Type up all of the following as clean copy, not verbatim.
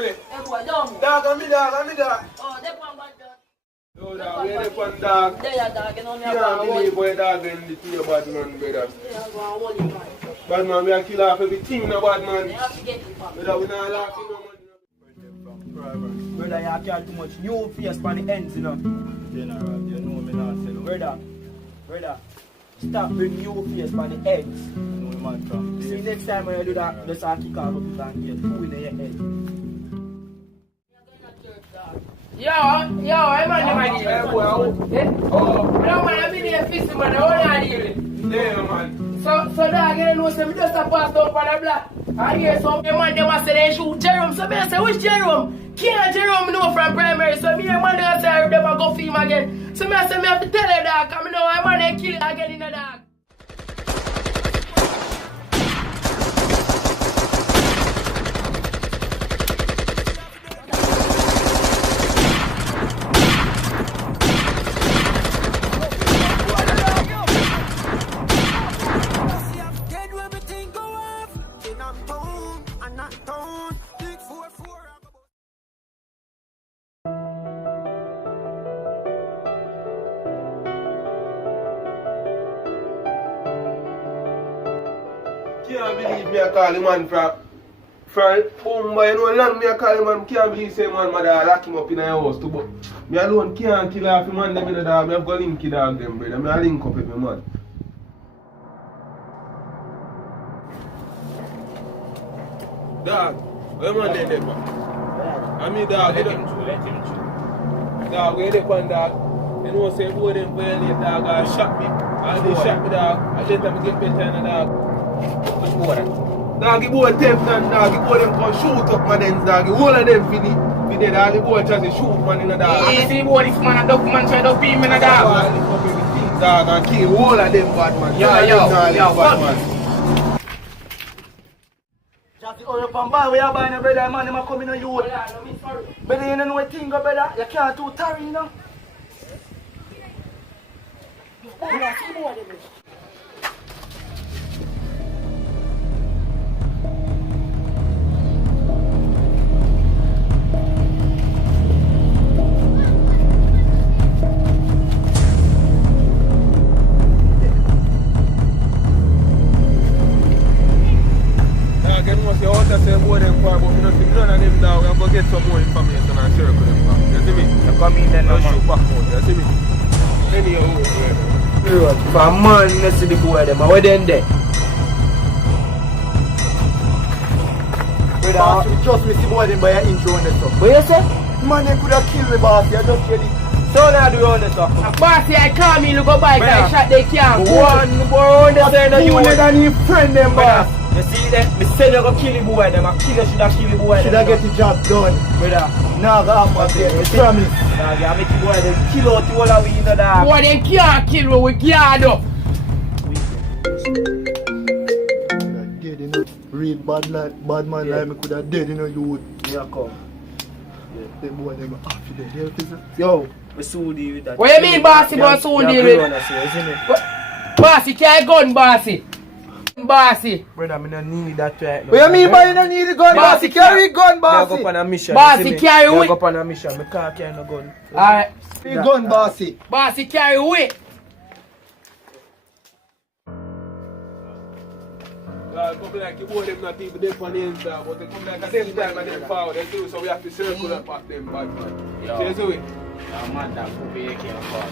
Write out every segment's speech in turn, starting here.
Really? Hey boy, down. Dog, I'm dog. Oh, they one bad dog. No, dog, we ain't one dog. There you dog, you know me Can't about believe boy dog and the two bad man, brother. Yeah, go and hold him, man. Bad man, we are kill off everything, no bad man. You have to get him, man. Brother, we not laughing no man. Brother, you carry too much new face on the ends, you know. General, you know me not say no. Brother, stop bringing new face on the ends. No man from. See, next time when you do that, just kick off a bit and get two in your head. Yo, I'm on the Hey, boy, oh. No man, I'm in here fishing, man. I want to deal. Yeah, man. So dog, you know, so we just a pass down for the block. And here some man, they want to say they shoot Jerome. So me say, which Jerome? Can't Jerome know from primary. So me and man, they say, they want to go film again. So me say, me have to tell her dog, because I know I'm going to kill it again in the dog. Can't believe me I call him man from Pumba, you know, long me I call him man, can't believe say man mother lock him up in a house too, but me alone can't kill off him man them in the dog, me have got link dog them brother, me a link up with me man. Dog, where man they there man? I mean dog, let him through. Dog, where they pan dog? You know say boy them violate dog, I shot me. And they shot me dog, I let them get better than a dog. Which boy? Dog, you boy Tev Don dog, you boy them come shoot up man ends dog, you all of them finish. With the dog, the boy try to shoot man in the dog. I see boy this man and dog man try to beat me in the dog. I lift up everything dog and kill all of them bad man. Yo, bad man. Just hurry up and buy where you buy no brother, man, them a come in a youth. Brother, you don't know what thing, brother, you can't do tarry, you know. Say more than far, but we don't see none of them now. We have to get some more information and circle them back. You see me? You come in then, man. Shoot back out, you see me? Anyhow, if a man you see the boy them, where then there? Boss, you trust me see boy them by your intro on the stuff. What you say? Man, they could have killed me, boss. You just ready. So now do you on the stuff? Bossy, I call me, look go bike, I shot they can't. One boy on the side of you. You than his friend them, boss. You see that? Me say you go kill the boy them. I kill you, should have kill the boy them. Should have get the job done. Brother, now go have my day. I promise. Now I make the boy them kill out the whole of we in the dog. Boy, they can't kill me, we guard up. Dead, you know. Real bad man like me could have dead, you know, you would. Yeah, come. Yeah, them boy them after dead. You know, fizzle? Yo, we soon deal with that. What you mean, bossy, but soon deal with? Bossy, carry gun, bossy. Bossy. Brother, I don't need that right now. What you mean by you don't need the gun, bossy? Carry gun, bossy. I go on a mission. Bossy, carry weight. weight. I go on a mission. I can't carry no gun. Alright. The gun, bossy. Bossy, carry weight. Come like you boy them not even there on the inside, but they come like at the same time and them forward they do, so we have to circle up at them bad man. Yo. So you see it? No man, that could be a king of God.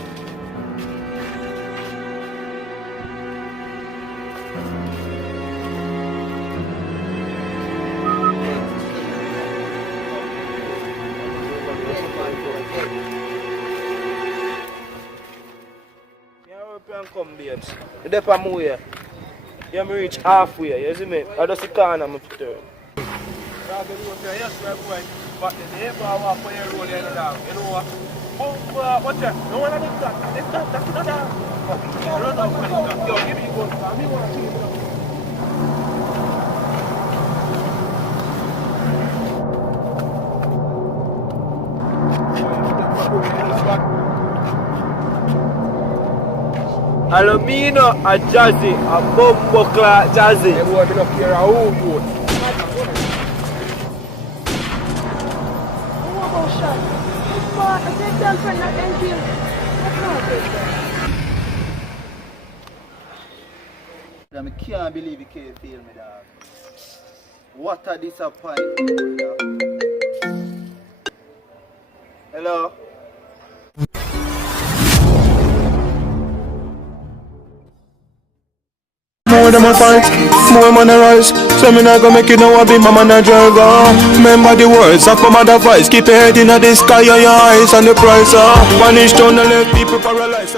European come babes. The depot move here. You me reach halfway, you see me? I just the corner I'm to turn. Yes, my boy. But the neighbor walk for your road, you know what? What's that? No one of them that. That's not that. I don't know what it's. Yo, give me a gun. I want to kill you. Alumino a jazzy, a bumbo clock jazzy. They want me to care who you. said girlfriend not can kill. What's wrong with that? I can't believe you can't feel me, dog. What a disappointment, dog. Hello? More than my fight, more man a rise. So me not gonna make it now I be my man a driver. Remember the words of my mother voice. Keep your head in the sky and your eyes on the prize. Vanish down and let people paralyze.